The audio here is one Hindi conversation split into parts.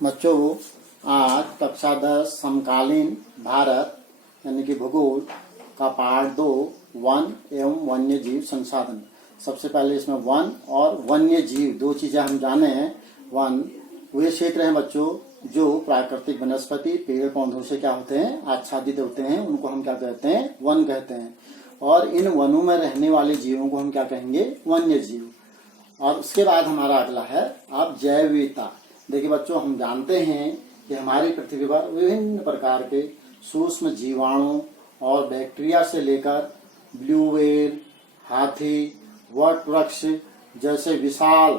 बच्चों, आज कक्षा 10 समकालीन भारत यानी कि भूगोल का पार्ट 2 वन एवं वन्य जीव संसाधन। सबसे पहले इसमें वन और वन्य जीव दो चीजें हम जाने हैं। वन वे क्षेत्र हैं बच्चों जो प्राकृतिक वनस्पति पेड़ पौधों से क्या होते हैं, आच्छादित होते हैं, उनको हम क्या कहते हैं, वन कहते हैं। और इन वनों में रहने वाले जीवों को हम क्या कहेंगे, वन्य जीव। और उसके बाद हमारा अगला है अब जैव विविधता। देखिए बच्चों, हम जानते हैं कि हमारी पृथ्वी पर विभिन्न प्रकार के सूक्ष्म जीवाणु और बैक्टीरिया से लेकर ब्लू व्हेल, हाथी, वट वृक्ष जैसे विशाल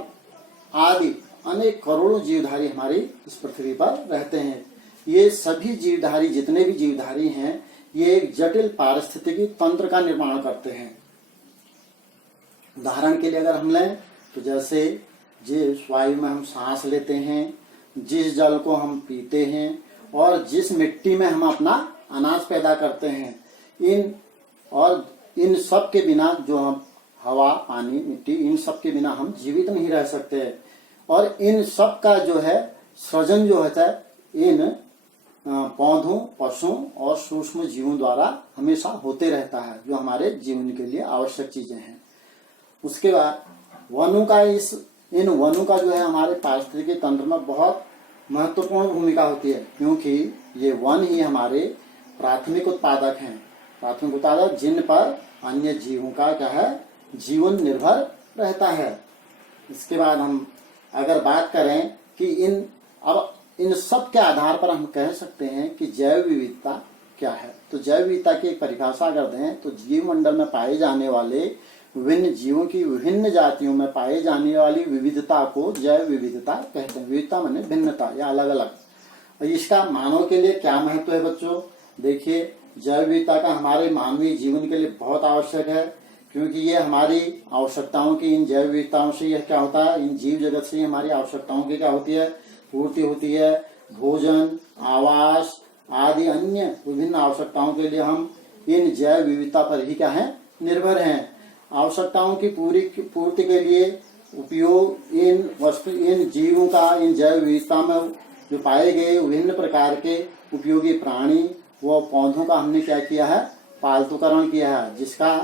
आदि अनेक करोड़ों जीवधारी हमारी इस पृथ्वी पर रहते हैं। ये सभी जीवधारी, जितने भी जीवधारी हैं, ये एक जटिल पारिस्थितिकी तंत्र का निर्माण करते हैं। उदाहरण के लिए अगर हम लें तो जैसे जिस वायु में हम सांस लेते हैं, जिस जल को हम पीते हैं और जिस मिट्टी में हम अपना अनाज पैदा करते हैं, इन सब के बिना जो हम हवा, पानी, मिट्टी, इन सब के बिना हम जीवित नहीं रह सकते। और इन सब का जो है सृजन जो होता है इन पौधों, पशुओं और सूक्ष्म जीवों द्वारा हमेशा होते रहता है, जो हमारे जीवन के लिए आवश्यक चीजें हैं। उसके बाद इन वनों का जो है हमारे पारिस्थितिकी तंत्र में बहुत महत्वपूर्ण भूमिका होती है, क्योंकि ये वन ही हमारे प्राथमिक उत्पादक हैं। प्राथमिक उत्पादक जिन पर अन्य जीवों का क्या है, जीवन निर्भर रहता है। इसके बाद हम अगर बात करें कि इन सब के आधार पर हम कह सकते हैं कि जैव विविधता क्या है। तो जैव विविधता की एक परिभाषा अगर दें तो जीवमंडल में पाए जाने वाले विभिन्न जीवों की विभिन्न जातियों में पाए जाने वाली विविधता को जैव विविधता कहते हैं। विविधता माने भिन्नता या अलग अलग। और इसका मानव के लिए क्या महत्व है बच्चों? देखिए, जैव विविधता का हमारे मानवीय जीवन के लिए बहुत आवश्यक है, क्योंकि ये हमारी आवश्यकताओं की, इन जैव विविधताओं से यह क्या होता है, इन जीव जगत से हमारी आवश्यकताओं की क्या होती है, पूर्ति होती है। भोजन, आवास आदि अन्य विभिन्न आवश्यकताओं के लिए हम इन जैव विविधता पर ही क्या है, निर्भर हैं। आवश्यकताओं की पूर्ति के लिए उपयोग इन जीवों का, इन जैव विविधता में जो पाए गए विभिन्न प्रकार के उपयोगी प्राणी व पौधों का हमने क्या किया है, पालतूकरण किया है, जिसका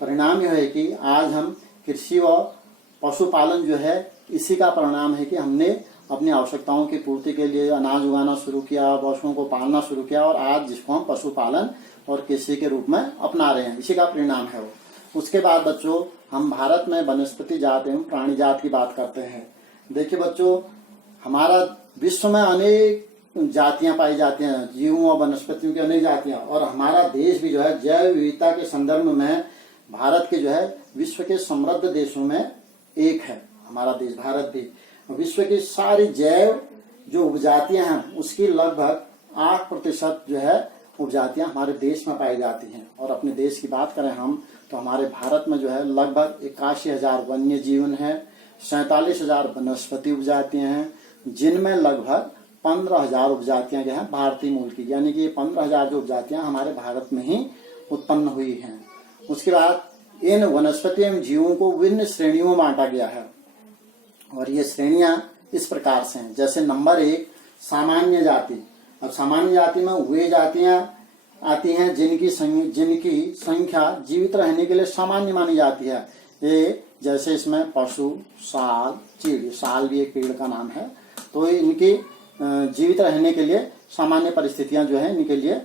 परिणाम यह है कि आज हम कृषि व पशुपालन जो है, इसी का परिणाम है कि हमने अपनी आवश्यकताओं की पूर्ति के लिए अनाज उगाना शुरू किया, पशुओं को पालना शुरू किया, और आज जिसको हम पशुपालन और कृषि के रूप में अपना रहे हैं, इसी का परिणाम है वो। उसके बाद बच्चों, हम भारत में वनस्पति जात एवं प्राणी जात की बात करते हैं। देखिए बच्चों, हमारा विश्व में अनेक जातियां पाई जाती हैं, जीवों और वनस्पतियों की अनेक जातियां। और हमारा देश भी जो है जैव विविधता के संदर्भ में भारत के जो है विश्व के समृद्ध देशों में एक है। हमारा देश भारत भी विश्व की सारी जैव जो उपजातियां हैं उसकी लगभग 8% जो है उपजातियां हमारे देश में पाई जाती हैं। और अपने देश की बात करें हम तो हमारे भारत में जो है लगभग 81,000 वन्य जीवन है, 47,000 वनस्पति उपजातियां हैं, जिनमें लगभग 15,000 उपजातियां जो है भारतीय मूल की, यानी कि 15,000 जो उपजातियां हमारे भारत में ही उत्पन्न हुई हैं। उसके बाद इन वनस्पति एवं जीवों को विभिन्न श्रेणियों में बांटा गया है, और ये श्रेणियां इस प्रकार से हैं। जैसे नंबर 1 सामान्य जाति। अब सामान्य जाति में वे जातियां आती हैं जिनकी संख्या जीवित रहने के लिए सामान्य मानी जाती है। ये जैसे इसमें पशु, साल, चीड़, साल भी एक पेड़ का नाम है, तो इनकी जीवित रहने के लिए सामान्य परिस्थितियां जो है इनके लिए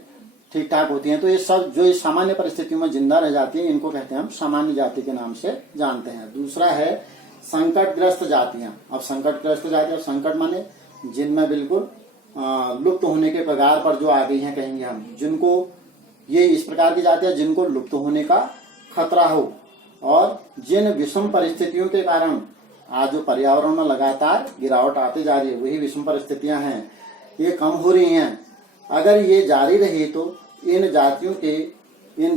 ठीक ठाक होती हैं। तो ये सब जो इस सामान्य परिस्थितियों में जिंदा रह जाती है, इनको कहते हैं हम सामान्य जाति के नाम से जानते हैं। दूसरा है संकटग्रस्त जातियां। अब संकटग्रस्त जातियां, संकट माने जिनमें बिल्कुल लुप्त होने के कगार पर जो आ गई हैं, कहेंगे हम, जिनको ये इस प्रकार की जातियां जिनको लुप्त होने का खतरा हो, और जिन विषम परिस्थितियों के कारण आज जो पर्यावरण में लगातार गिरावट आती जा रही है, वही विषम परिस्थितियां हैं, ये कम हो रही हैं। अगर ये जारी रही तो इन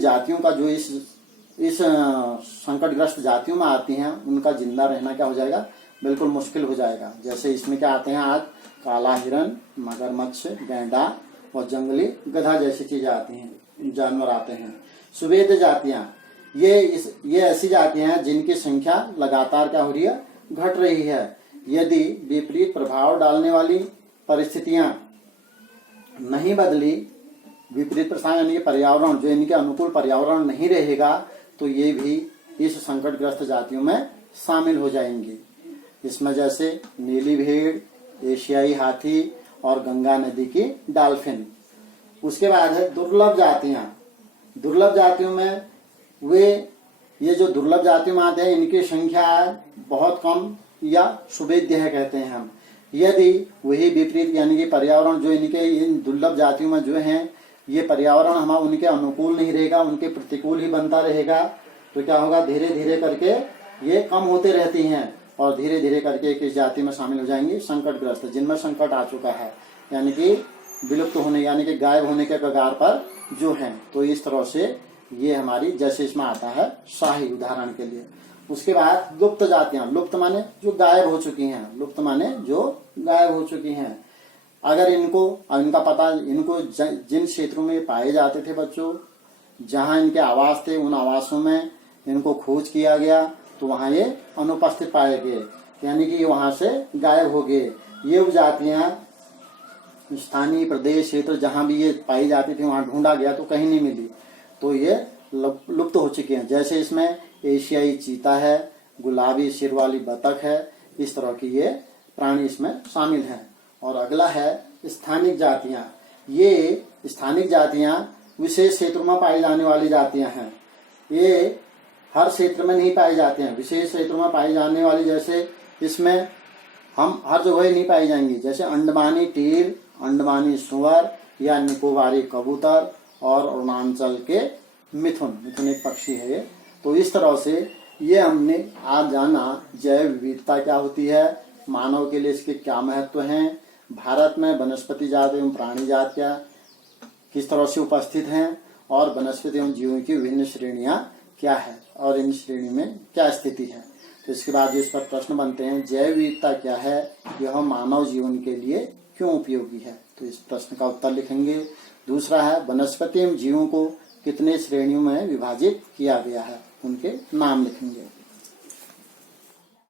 जातियों का जो इस संकटग्रस्त जातियों में आती हैं, उनका जिंदा रहना क्या हो जाएगा, बिल्कुल मुश्किल हो जाएगा। जैसे इसमें क्या आते हैं आज, काला हिरन, मगरमच्छ, गैंडा और जंगली गधा जैसी चीजें आती हैं, जानवर आते हैं। सुवेद जातियां, ये ऐसी जातियां हैं जिनकी संख्या लगातार क्या हो रही है, घट रही है। यदि विपरीत प्रभाव डालने वाली परिस्थितियां नहीं बदली, विपरीत प्रसार यानी कि पर्यावरण जो इनके अनुकूल पर्यावरण नहीं रहेगा, तो ये भी इस संकटग्रस्त जातियों में शामिल हो जाएंगी। इसमें जैसे नीली भेड़, एशियाई हाथी और गंगा नदी की डॉल्फिन। उसके बाद है दुर्लभ जातियां। दुर्लभ जातियों में ये जो दुर्लभ जातियों में आते हैं, इनकी संख्या बहुत कम या सुवेद्य है कहते हैं हम। यदि वही विपरीत यानी कि पर्यावरण जो इनके इन दुर्लभ जातियों में जो हैं, ये पर्यावरण हमारा उनके अनुकूल नहीं रहेगा, उनके प्रतिकूल ही बनता रहेगा, तो क्या होगा, धीरे धीरे करके ये कम होते रहती हैं और धीरे धीरे करके किस जाति में शामिल हो जाएंगी, संकटग्रस्त, जिनमें संकट आ चुका है, यानी कि विलुप्त होने यानी कि गायब होने के कगार पर जो है। तो इस तरह से ये हमारी, जैसे इसमें आता है शाही उदाहरण के लिए। उसके बाद लुप्त जातियां। लुप्त माने जो गायब हो चुकी हैं, लुप्त माने जो गायब हो चुकी हैं। अगर इनका पता इनको जिन क्षेत्रों में पाए जाते थे बच्चों, जहां इनके आवास थे, उन आवासों में इनको खोज किया गया तो वहां ये अनुपस्थित पाए गए, यानी कि वहां से गायब हो गए। ये जातियां स्थानीय प्रदेश क्षेत्र जहां भी ये पाई जाती थी वहां ढूंढा गया तो कहीं नहीं मिली, तो ये लुप्त हो चुकी हैं। जैसे इसमें एशियाई चीता है, गुलाबी सिर वाली बतख है, इस तरह की ये प्राणी इसमें शामिल हैं। और अगला है स्थानिक जातियां। ये स्थानिक जातियां विशेष क्षेत्रों में पाई जाने वाली जातियां हैं। ये हर क्षेत्र में नहीं पाई जाती हैं, विशेष क्षेत्रों में पाई जाने वाली, जैसे इसमें हम हर जगह नहीं पाई जाएंगी, जैसे अंडमानी टीर, अंडमानी सुअर या निकोबारी कबूतर और अरुणाचल के मिथुन एक पक्षी है ये। तो इस तरह से ये हमने आज जाना जैव विविधता क्या होती है, मानव के लिए इसके क्या महत्व हैं, भारत में वनस्पति जाति एवं प्राणी जातियां किस तरह से उपस्थित हैं और वनस्पति एवं जीवों की विभिन्न श्रेणियां क्या है और इन श्रेणी में क्या स्थिति है। तो इसके बाद जो इस पर प्रश्न बनते हैं, जैव विविधता क्या है, यह मानव जीवन के लिए क्यों उपयोगी है। तो इस प्रश्न का उत्तर लिखेंगे। दूसरा है, वनस्पति एवं जीवों को कितने श्रेणियों में विभाजित किया गया है, उनके नाम लिखेंगे।